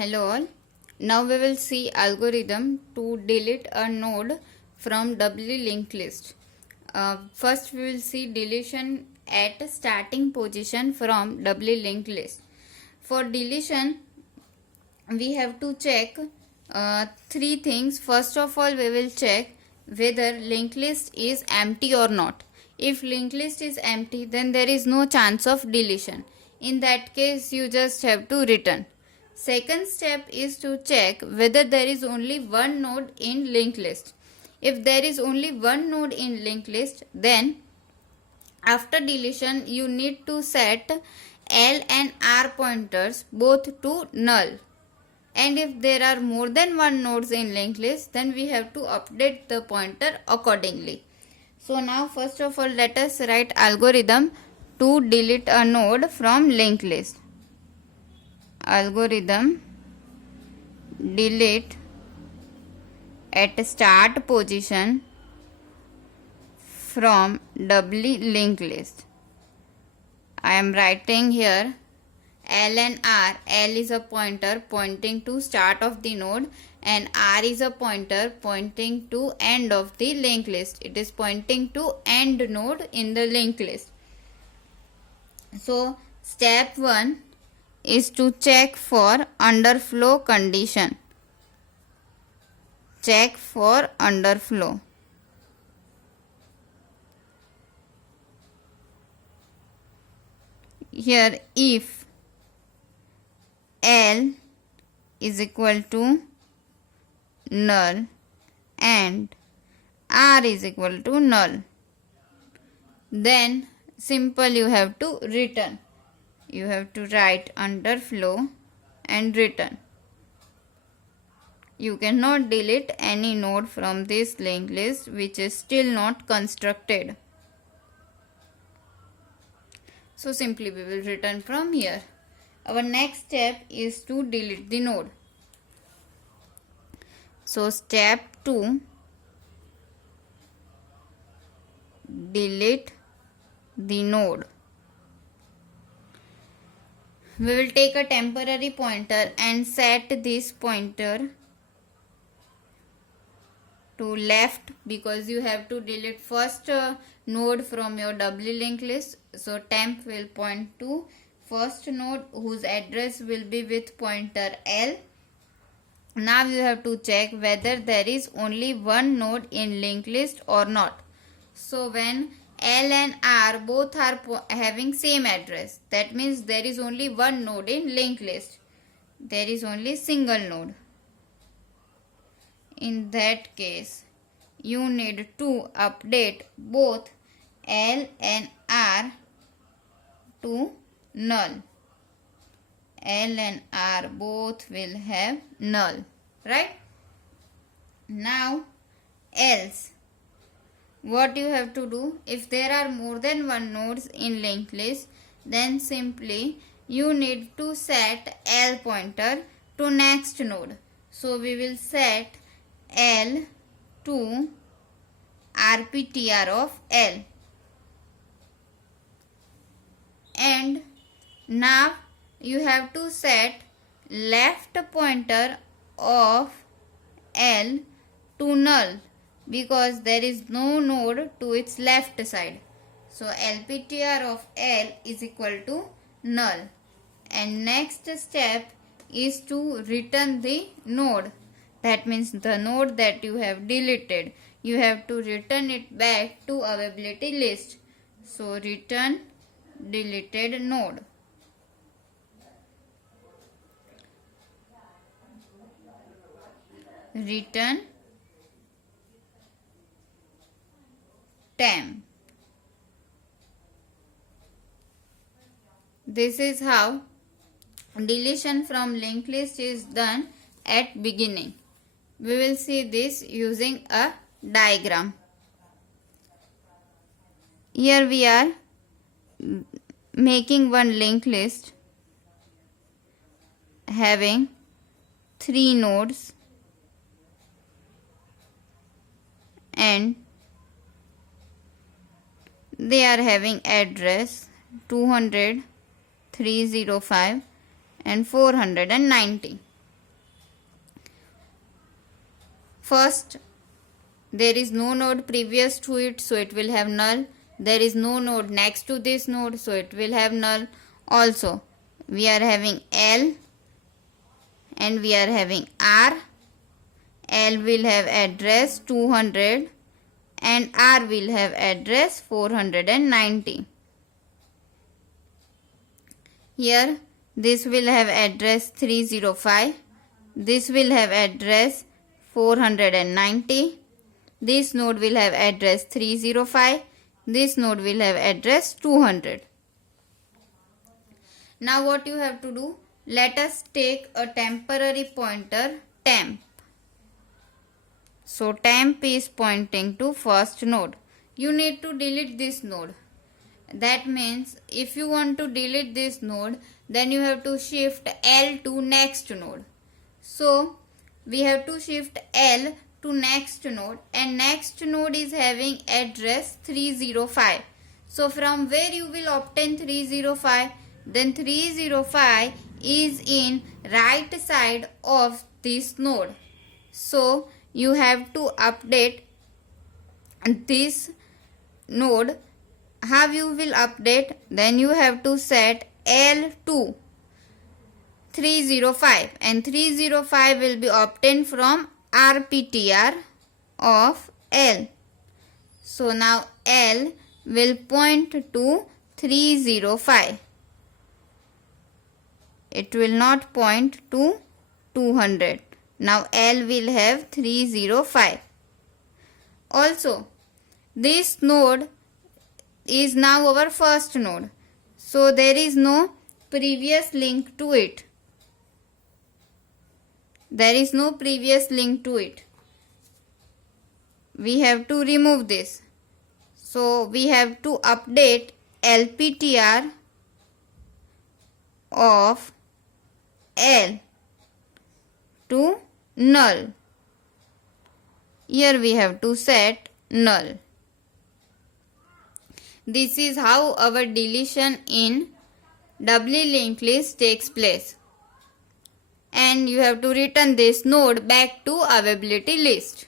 Hello all. Now we will see algorithm to delete a node from doubly linked list. First we will see deletion at starting position from doubly linked list. For deletion we have to check three things. First of all we will check whether linked list is empty or not. If linked list is empty then there is no chance of deletion. In that case you just have to return. Second step is to check whether there is only one node in linked list. If there is only one node in linked list, then after deletion you need to set L and R pointers both to null. And if there are more than one nodes in linked list, then we have to update the pointer accordingly. So now first of all let us write algorithm to delete a node from linked list. Algorithm delete at start position from doubly linked list. I am writing here L and R. L is a pointer pointing to start of the node and R is a pointer pointing to end of the linked list. It is pointing to end node in the linked list. So step 1 is to check for underflow condition. Check for underflow. Here if L is equal to null and R is equal to null, then simple you have to return. You have to write underflow and return. You cannot delete any node from this linked list which is still not constructed. So simply we will return from here. Our next step is to delete the node. So step 2, delete the node. We will take a temporary pointer and set this pointer to left because you have to delete first node from your doubly linked list. So temp will point to first node whose address will be with pointer L. Now you have to check whether there is only one node in linked list or not. So when L and R both are having same address, that means there is only one node in linked list. There is only single node. In that case, you need to update both L and R to null. L and R both will have null, right? Now else, what you have to do, if there are more than one nodes in linked list, then simply you need to set L pointer to next node. So we will set L to RPTR of L. And now you have to set left pointer of L to null because there is no node to its left side. So LPTR of L is equal to null. And next step is to return the node. That means the node that you have deleted, you have to return it back to availability list. So return deleted node. Return temp. This is how deletion from linked list is done at beginning. We will see this using a diagram. Here we are making one linked list having 3 nodes and they are having address 200, 305 and 490. First, there is no node previous to it, so it will have null. There is no node next to this node, so it will have null. Also, we are having L and we are having R. L will have address 200 and R will have address 490. Here, this will have address 305. This will have address 490. This node will have address 305. This node will have address 200. Now what you have to do? Let us take a temporary pointer temp. So temp is pointing to first node. You need to delete this node. That means if you want to delete this node, then you have to shift L to next node. So we have to shift L to next node, and next node is having address 305. So from where you will obtain 305? Then 305 is in right side of this node. So you have to update this node. How you will update? Then you have to set L to 305, and 305 will be obtained from RPTR of L. So now L will point to 305. It will not point to 200. Now L will have 305. Also, this node is now our first node. So there is no previous link to it. There is no previous link to it. We have to remove this. So we have to update LPTR of L to null. Here we have to set null. This is how our deletion in doubly linked list takes place. And you have to return this node back to availability list.